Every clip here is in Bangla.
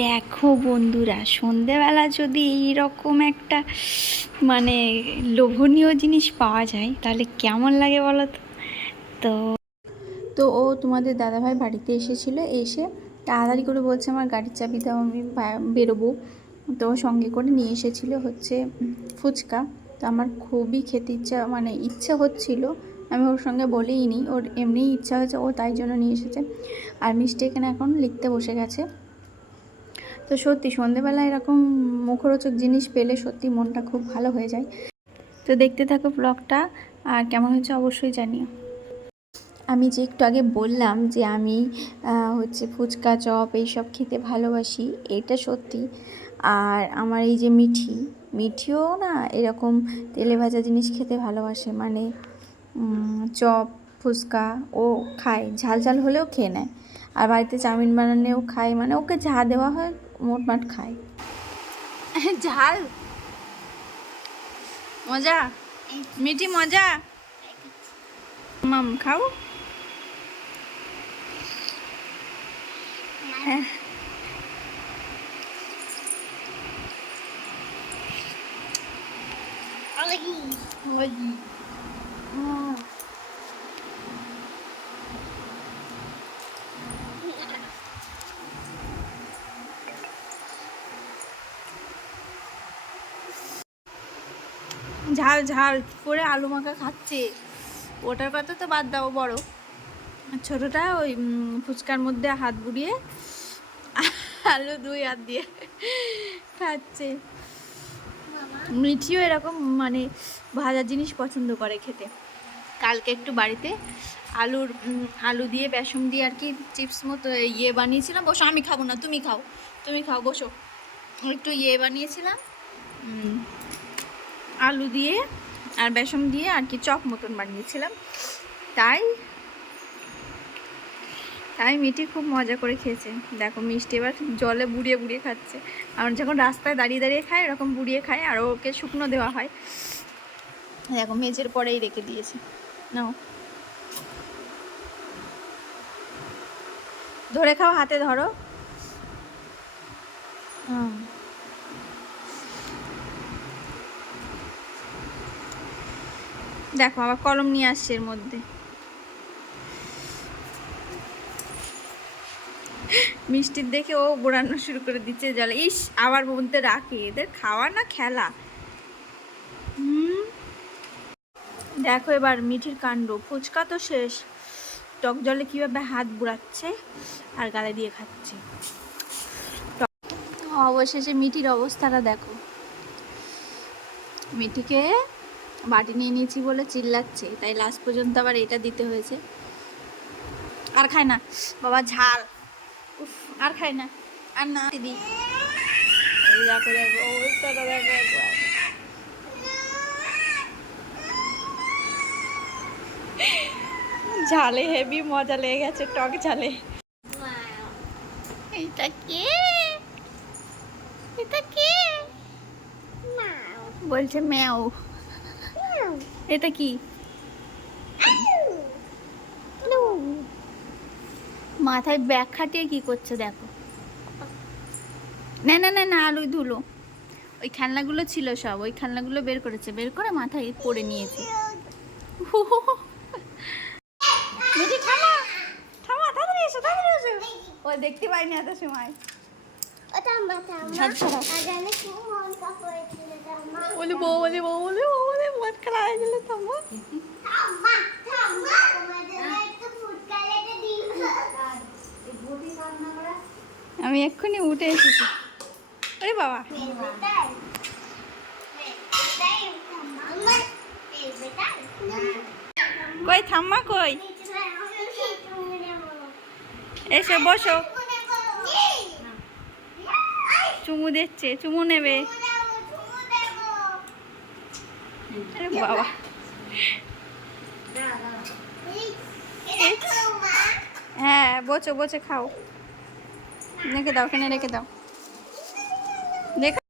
দেখো বন্ধুরা, সন্ধেবেলা যদি এইরকম একটা মানে লোভনীয় জিনিস পাওয়া যায়, তাহলে কেমন লাগে বলো তো? তো তো ও তোমাদের দাদাভাই বাড়িতে এসেছিল, এসে তাড়াতাড়ি করে বলছে, আমার গাড়ির চাবি দাও, আমি বেরোবো। তো সঙ্গে করে নিয়ে এসেছিল হচ্ছে ফুচকা। তো আমার খুবই খেতে ইচ্ছা মানে ইচ্ছে হচ্ছিল, আমি ওর সঙ্গে বলেইনি ওর এমনিই ইচ্ছা হয়েছে, ও তাই জন্য নিয়ে এসেছে। আর মিষ্টি এখানে এখন লিখতে বসে গেছে। তো সত্যি সন্ধেবেলা এরকম মুখরোচক জিনিস পেলে সত্যি মনটা খুব ভালো হয়ে যায়। তো দেখতে থাকো ব্লগটা, আর কেমন হয়েছে অবশ্যই জানিও। আমি যে একটু আগে বললাম যে আমি হচ্ছে ফুচকা, চপ এইসব খেতে ভালোবাসি, এটা সত্যি। আর আমার এই যে মিঠি, মিঠিও না এরকম তেলে ভাজা জিনিস খেতে ভালোবাসে মানে চপ, ফুচকা, ও খায়, ঝাল ঝাল হলেও খেয়ে নেয়। আর বাড়িতে চাউমিন বানালেও খায় মানে ওকে যা দেওয়া হয় মোটমাট খায় ঝাল। মজা? মিঠি মজা? মাম খাও। হ্যাঁ। ঝাল ঝাল করে আলু মাখা খাচ্ছে। ওটার কথা তো বাদ দাও, বড়। ছোটটা ওই ফুচকার মধ্যে হাত বুড়িয়ে আলু দুই হাত দিয়ে খাচ্ছে। মিঠিও এরকম মানে ভাজা জিনিস পছন্দ করে খেতে। কালকে একটু বাড়িতে আলুর আলু দিয়ে বেসন দিয়ে আর কি চিপস মতো ইয়ে বানিয়েছিলাম। বসো, আমি খাব না, তুমি খাও তুমি খাও, বসো। একটু ইয়ে বানিয়েছিলাম আলু দিয়ে আর বেসন দিয়ে আর কি চপ মতন বানিয়েছিলাম। তাই তাই মিটি খুব মজা করে খেয়েছে। দেখো মিষ্টি এবার জলে বুড়িয়ে বুড়িয়ে খাচ্ছে। আর যখন রাস্তায় দাঁড়িয়ে দাঁড়িয়ে খায়, এরকম বুড়িয়ে খায় আর ওকে শুকনো দেওয়া হয়। দেখো মেজের পরেই রেখে দিয়েছে। নাও। ধরে খাও, হাতে ধরো হুম দেখো, আবার কলম নিয়ে আসছে এর মধ্যে। মিষ্টির দেখে ও বোড়ানো শুরু করে দিচ্ছে জলে। ইস, আবার মধ্যে রাখে, এদের খাওয়া না খেলা। হুম। দেখো এবার মিঠির কাণ্ড, ফুচকা তো শেষ। টক জলে কীভাবে হাত বুড়াচ্ছে আর গালে দিয়ে খাচ্ছে। অবশেষে মিঠির অবস্থাটা দেখো। মিঠিকে বাটি নিয়ে নিয়েছি বলে চিল্লাচ্ছে। তাই লাস্ট পর্যন্ত আবার এটা দিতে হয়েছে। আর খায় না। বাবা ঝাল। উফ আর খায় না। আর না দিদি। দেখো দেখো অবস্থাটা দেখো একবার। ঝালে হেভি মজা লেগে গেছে টক ঝালে। এটা কে? এটা কে? বলছে ম্যাও। এটা কি? মাথায় ব্যাগ খাটিয়ে কি করছে দেখো। না না না না আলুই ধুলো। ওই খেলনাগুলো ছিল সব, ওই খেলনাগুলো বের করেছে, বের করে মাথায় পরে নিয়েছে। ও দেখতে পাইনি এত সময়। বলে বউ বলে বউ বলে বউ বলে মদ খেলা হয়ে গেলে থামা আমি এক্ষুনি উঠে এসেছি আরে বাবা কই থাম্মা কই এসো বসো চুমু দিচ্ছে, চুমু নেবে। বাবা। হ্যাঁ বসো বসে খাও। রেখে দাও, এখানে রেখে দাও। দেখো।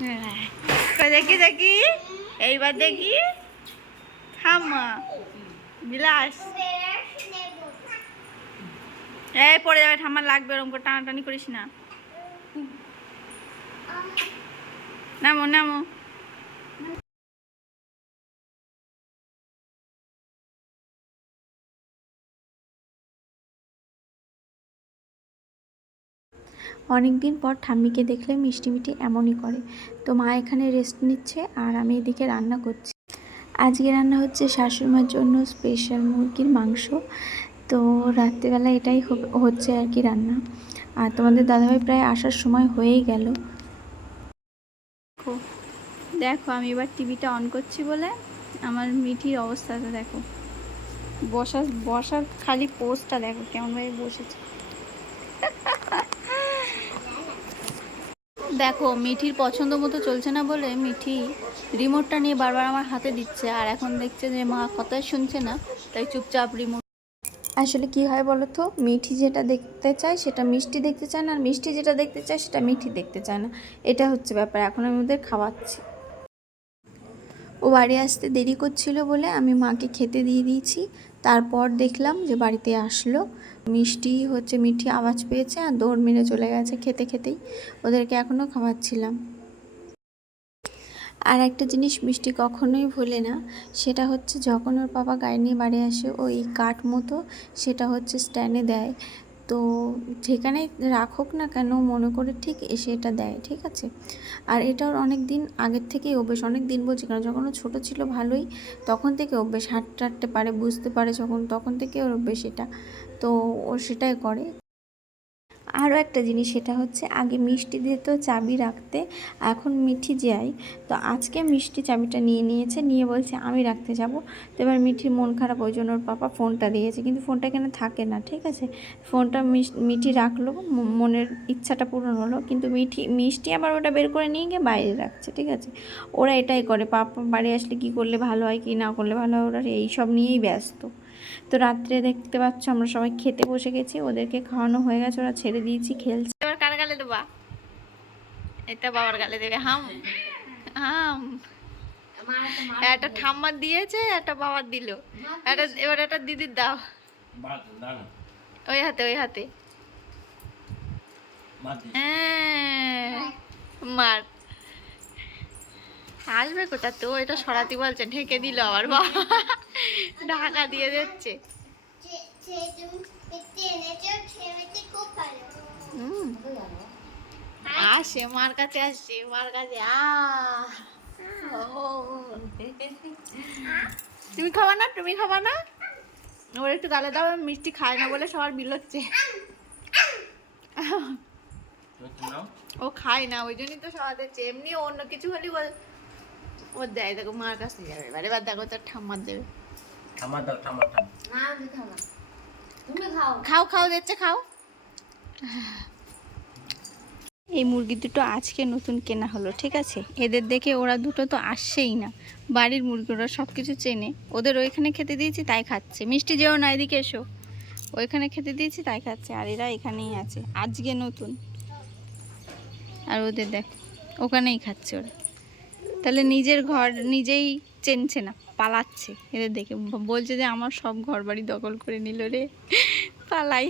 হ্যাঁ। দেখি দেখি। এইবার দেখি। থামা বিলাস। এই পড়ে যাবে, ঠাম্মার লাগবে ওরকম করে টানাটানি করিস না। নামো নামো। অনেক দিন পর ঠাম্মিকে দেখলে মিষ্টি মিষ্টি এমনই করে। তো মা এখানে রেস্ট নিচ্ছে আর আমি এদিকে রান্না করছি। আজকে রান্না হচ্ছে শাশুড়িমার জন্য স্পেশাল মুরগির মাংস। তো রাত্রেবেলা এটাই হচ্ছে আর কি রান্না। আর তোমাদের দাদাভাই প্রায় আসার সময় হয়েই গেল। দেখো আমি এবার টিভিটা অন করছি বলে আমার মিঠির অবস্থাটা দেখো। বসা বসার খালি পোস্টটা দেখো কেমনভাবে বসেছে। দেখো, মিঠির পছন্দ মতো চলছে না বলে মিঠি রিমোটটা নিয়ে বারবার আমার হাতে দিচ্ছে। আর এখন দেখছে যে মা কথাই শুনছে না, তাই চুপচাপ রিমোট আসলে কি হয় বলো তো মিঠি যেটা দেখতে চায় সেটা মিষ্টি দেখতে চায় না, আর মিষ্টি যেটা দেখতে চায় সেটা মিঠি দেখতে চায় না। এটা হচ্ছে ব্যাপার, এখন আমি ওদের খাওয়াচ্ছি। ও বাড়ি আসতে দেরি করছিল বলে আমি মাকে খেতে দিয়ে দিয়েছি। তারপর দেখলাম যে বাড়িতে আসলো। মিষ্টি হচ্ছে মিঠি আওয়াজ পেয়েছে আর দৌড় মেরে চলে গেছে খেতে খেতেই। ওদেরকে এখনও খাওয়াচ্ছিলাম। আর একটা জিনিস মিষ্টি কখনোই ভোলে না, সেটা হচ্ছে যখন ওর বাবা গাড়ি নিয়ে বাড়ি আসে ওই কাঠ মতো সেটা হচ্ছে স্ট্যান্ডে দেয়। তো যেখানে রাখুক না কেন, মনে করে ঠিক এসে এটা দেয়, ঠিক আছে? আর এটা ওর অনেক দিন আগের থেকেই অভ্যেস অনেক দিন বলছি কারণ যখন ও ছোটো ছিল ভালোই, তখন থেকে অভ্যেস, হাঁটতে হাঁটতে পারে, বুঝতে পারে যখন, তখন থেকে ওর অভ্যেস এটা। তো ও সেটাই করে। আরও একটা জিনিস, সেটা হচ্ছে আগে মিষ্টি দিত চাবি রাখতে, এখন মিঠি যায়। তো আজকে মিষ্টি চাবিটা নিয়ে নিয়েছে, নিয়ে বলছে আমি রাখতে যাব। তো এবার মিঠির মন খারাপ, ওই জন্য ওর পাপা ফোনটা দিয়েছে। কিন্তু ফোনটা এখানে থাকে না, ঠিক আছে? ফোনটা মিঠি রাখল মনের ইচ্ছাটা পূরণ হলো। কিন্তু মিঠি, মিষ্টি আবার ওটা বের করে নিয়ে গিয়ে বাইরে রাখছে, ঠিক আছে? ওরা এটাই করে, পাপা বাড়ি আসলে কি করলে ভালো হয়, কি না করলে ভালো হয়, ওরা এই সব নিয়েই ব্যস্ত। তো রাত্রে দেখতে পাচ্ছ আমরা সবাই খেতে বসে গেছি ওদেরকে খাওয়ানো হয়ে গেছে ওরা ছেড়ে দিয়েছি খেলছে। এবার কার গালে দেবা? এটা বাবার গালে দেবে হাম। হাম। একটা ঠাম্মার দিয়েছে একটা বাবার দিল। একটা এবার একটা দিদির দাও। ওই হাতে ওই হাতে। হ্যাঁ, মার। আসবে কোথা তো এটা সরাতি বলছে ঢেকে দিল আবার বাবা। ঢাকা দিয়ে দিচ্ছে। আসে মার কাছে আসছে মার কাছে। তুমি খাবা না? তুমি খাবা না? ওর একটু গালে দাও মিষ্টি খায় না বলে সবার বিল হচ্ছে তুমি একটু নাও। ও খায় না ওই জন্যই তো সবাই দিচ্ছে এমনি অন্য কিছু হলে বল ও দেয় দেখো মার কাছে যাবে এবার এবার দেখো তার ঠাম্মার দেবে। থামা দাও থামা তুমি খাও। খাও খাও দিচ্ছে খাও। এই মুরগি দুটো আজকে নতুন কেনা হলো ঠিক আছে? এদের দেখে ওরা দুটো তো আসছেই না। বাড়ির মুরগি ওরা সব কিছু চেনে। ওদের ওইখানে খেতে দিয়েছি তাই খাচ্ছে। মিষ্টি যেও না এদিকে এসো। ওইখানে খেতে দিয়েছি তাই খাচ্ছে। আর এরা এখানেই আছে আজকে নতুন। আর ওদের দেখ ওখানেই খাচ্ছে ওরা। তাহলে নিজের ঘর নিজেই চেনছে না, পালাচ্ছে। এদের দেখে বলছে যে, আমার সব ঘর বাড়ি দখল করে নিল রে, পালাই।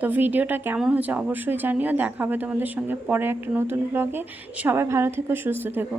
তো ভিডিওটা কেমন হয়েছে অবশ্যই জানিও, দেখা হবে তোমাদের সঙ্গে পরে একটা নতুন ব্লগে সবাই ভালো থেকো, সুস্থ থেকো।